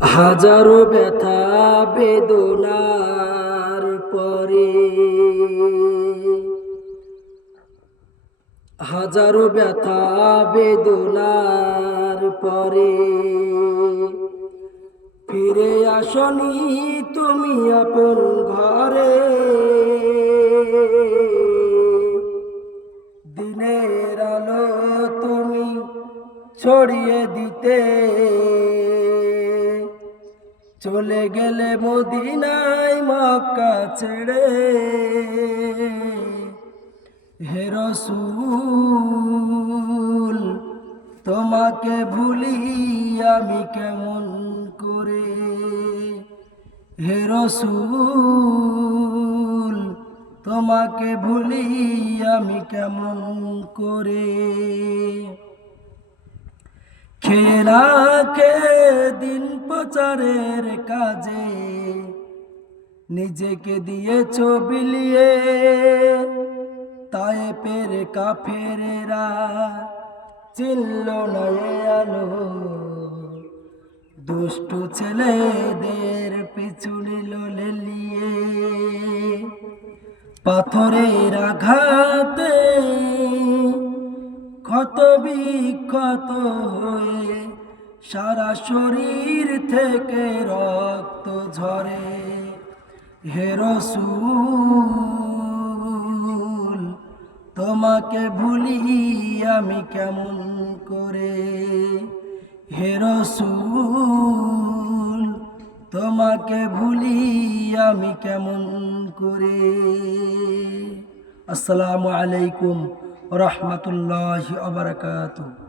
হাজারো ব্যথা বেদনার পরে, হাজারো ব্যথা বেদনার পরে ফিরে আসনি তুমি আপন ঘরে। দিনের আলো তুমি ছড়িয়ে দিতে চলে গেলে মদিনায় মক্কা ছেড়ে। হে রাসূল তোমাকে ভুলি আমি কেমন করে, হে রাসূল তোমাকে ভুলি আমি কেমন করে। খেয়ে না খেয়ে দিন প্রচারের কাজে নিজেকে দিয়েছ বিলিয়ে, তায়েফের কাফেরেরা চিনল না এ আলো, দুষ্টু ছেলেদের পিছু নিল লেলিয়ে। পাথরের আঘাতে ক্ষত বিক্ষত হয়ে সারা শরীর থেকে রক্ত ঝরে। হে রাসূল তোমাকে ভুলি আমি কেমন করে, হে রাসূল তোমাকে ভুলি আমি কেমন করে। আসসালামু আলাইকুম ওয়া রাহমাতুল্লাহি ওয়া বারাকাতুহু।